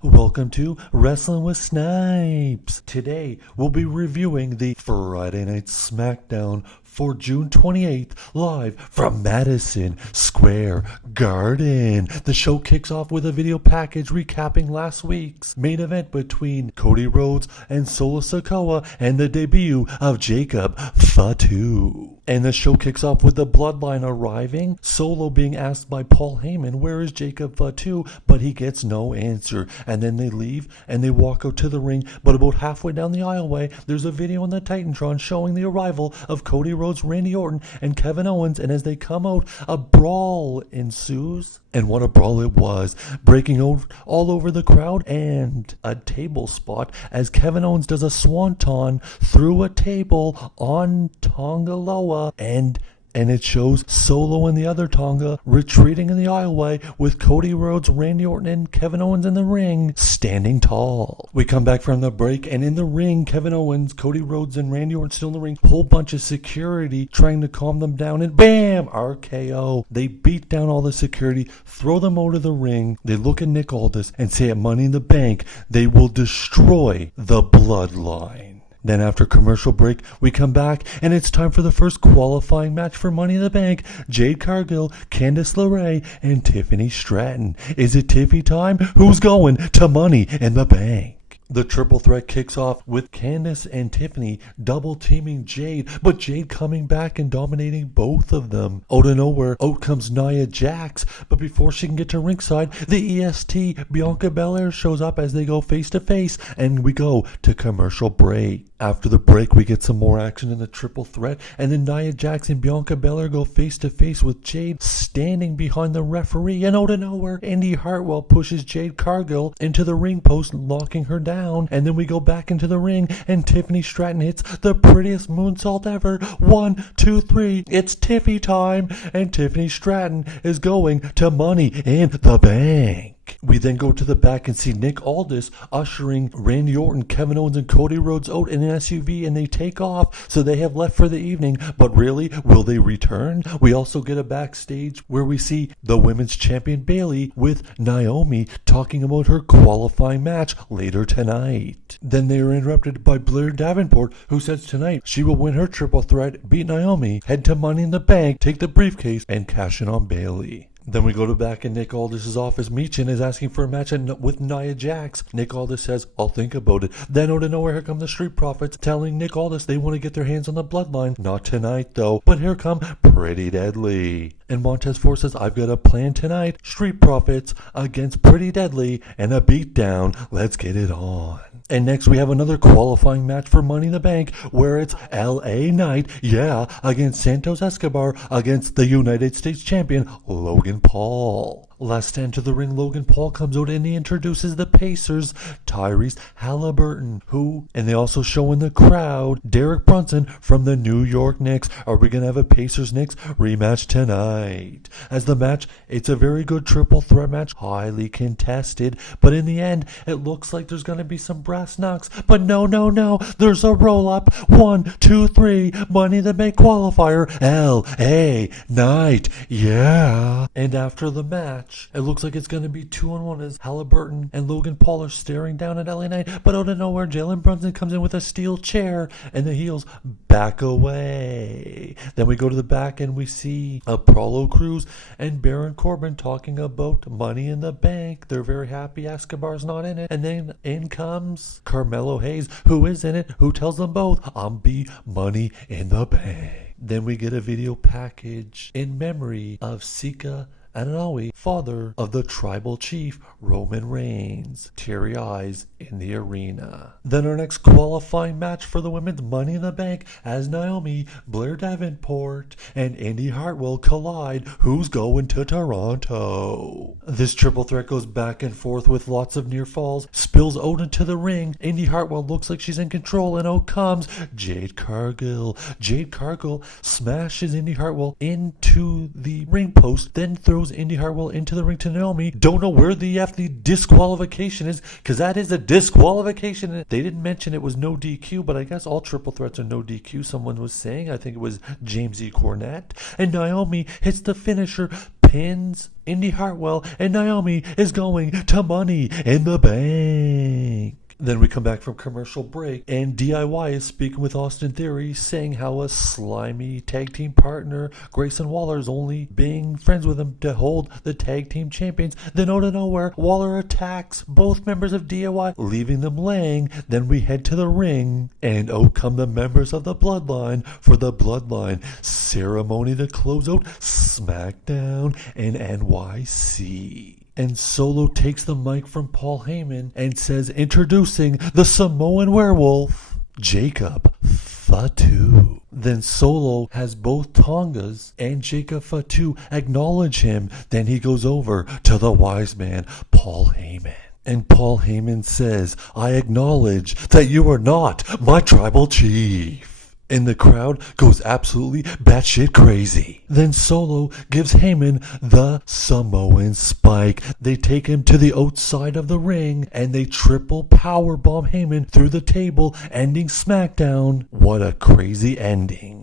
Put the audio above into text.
Welcome to Wrestling with Snipes. Today we'll be reviewing the Friday Night SmackDown for June 28th, live from Madison Square Garden. The show kicks off with a video package recapping last week's main event between Cody Rhodes and Solo Sikoa and the debut of Jacob Fatu. And the show kicks off with the Bloodline arriving, Solo being asked by Paul Heyman, where is Jacob Fatu? But he gets no answer. And then they leave and they walk out to the ring, but about halfway down the aisleway, there's a video on the Titantron showing the arrival of Cody Rhodes, Randy Orton, and Kevin Owens, and as they come out, a brawl ensues. And what a brawl it was, breaking out all over the crowd, and a table spot as Kevin Owens does a swanton through a table on Tongaloa, and it shows Solo and the other Tonga retreating in the aisleway with Cody Rhodes, Randy Orton, and Kevin Owens in the ring, standing tall. We come back from the break, and in the ring, Kevin Owens, Cody Rhodes, and Randy Orton still in the ring. Whole bunch of security trying to calm them down, and bam! RKO. They beat down all the security, throw them out of the ring. They look at Nick Aldis and say at Money in the Bank, they will destroy the Bloodline. Then after commercial break, we come back, and it's time for the first qualifying match for Money in the Bank. Jade Cargill, Candice LeRae, and Tiffany Stratton. Is it Tiffy time? Who's going to Money in the Bank? The triple threat kicks off with Candice and Tiffany double teaming Jade, but Jade coming back and dominating both of them. Out of nowhere, out comes Nia Jax, but before she can get to ringside, the EST, Bianca Belair, shows up as they go face to face, and we go to commercial break. After the break, we get some more action in the triple threat, and then Nia Jax and Bianca Belair go face to face with Jade standing behind the referee, and out of nowhere, Indy Hartwell pushes Jade Cargill into the ring post, locking her down, and then we go back into the ring, and Tiffany Stratton hits the prettiest moonsault ever. 1, 2, 3, it's Tiffy time, and Tiffany Stratton is going to Money in the Bank. We then go to the back and see Nick Aldis ushering Randy Orton, Kevin Owens, and Cody Rhodes out in an SUV, and they take off, so they have left for the evening, but really, will they return? We also get a backstage where we see the women's champion Bayley with Naomi talking about her qualifying match later tonight. Then they are interrupted by Blair Davenport, who says tonight she will win her triple threat, beat Naomi, head to Money in the Bank, take the briefcase, and cash in on Bayley. Then we go to back in Nick Aldis' office. Michin is asking for a match with Nia Jax. Nick Aldis says, I'll think about it. Then out of nowhere, here come the Street Profits telling Nick Aldis they want to get their hands on the Bloodline. Not tonight, though. But here come Pretty Deadly. And Montez Ford says, I've got a plan tonight. Street Profits against Pretty Deadly and a beatdown. Let's get it on. And next we have another qualifying match for Money in the Bank where it's LA Knight, against Santos Escobar against the United States champion Logan Paul. Last stand to the ring, Logan Paul comes out and he introduces the Pacers, Tyrese Halliburton, and they also show in the crowd Derek Brunson from the New York Knicks. Are we going to have a Pacers-Knicks rematch tonight? As the match, it's a very good triple threat match, highly contested, but in the end, it looks like there's going to be some brass knucks, but no, there's a roll-up. 1, 2, 3, Money in the Bank qualifier, LA Knight, And after the match, it looks like it's going to be 2-on-1 as Halliburton and Logan Paul are staring down at LA Knight, but out of nowhere, Jalen Brunson comes in with a steel chair, and the heels back away. Then we go to the back and we see Apollo Crews and Baron Corbin talking about Money in the Bank. They're very happy Escobar's not in it, and then in comes Carmelo Hayes, who is in it, who tells them both, I'm be Money in the Bank. Then we get a video package in memory of Sika Anoa'i, father of the tribal chief Roman Reigns. Teary eyes in the arena. Then our next qualifying match for the women's Money in the Bank as Naomi, Blair Davenport, and Indy Hartwell collide. Who's going to Toronto? This triple threat goes back and forth with lots of near falls, spills out into the ring. Indy Hartwell looks like she's in control, and out comes Jade Cargill. Jade Cargill smashes Indy Hartwell into the ring post, then throws Indy Hartwell into the ring to Naomi. Don't know where the disqualification is, because that is a disqualification. They didn't mention it was no DQ, but I guess all triple threats are no DQ, someone was saying. I think it was James E. Cornette. And Naomi hits the finisher, pins Indy Hartwell, and Naomi is going to Money in the Bank. Then we come back from commercial break, and DIY is speaking with Austin Theory, saying how a slimy tag team partner, Grayson Waller, is only being friends with him to hold the tag team champions. Then out of nowhere, Waller attacks both members of DIY, leaving them laying. Then we head to the ring, and out come the members of the Bloodline for the Bloodline ceremony to close out SmackDown and NYC. And Solo takes the mic from Paul Heyman and says, introducing the Samoan werewolf, Jacob Fatu. Then Solo has both Tongas and Jacob Fatu acknowledge him. Then he goes over to the wise man, Paul Heyman. And Paul Heyman says, I acknowledge that you are not my tribal chief. And the crowd goes absolutely batshit crazy. Then Solo gives Heyman the Samoan Spike. They take him to the outside of the ring, and they triple powerbomb Heyman through the table, ending SmackDown. What a crazy ending.